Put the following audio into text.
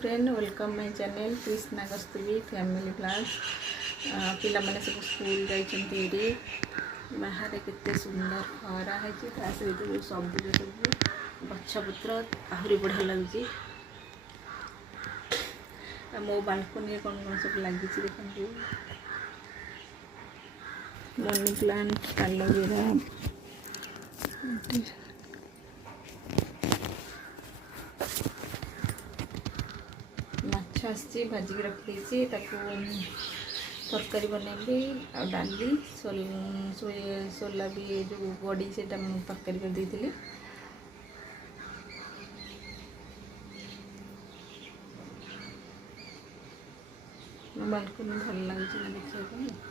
friend welcome my channel Krishna Kasturi family plants पिला माने सब स्कूल जाइछन्ती बाहर केते सुंदर खरा है सहित सबुज सब गछपत्र आहरी बढ़िया लगे मो बालकनी कौन कौन सब लगी देखते मनी प्लांट एलोवेरा माछ आसी भाजिक रखी तरकारी बनैली आ डाली सोला भी जो बड़ी से तरकारी कर देती बालकनी भल लगे देखा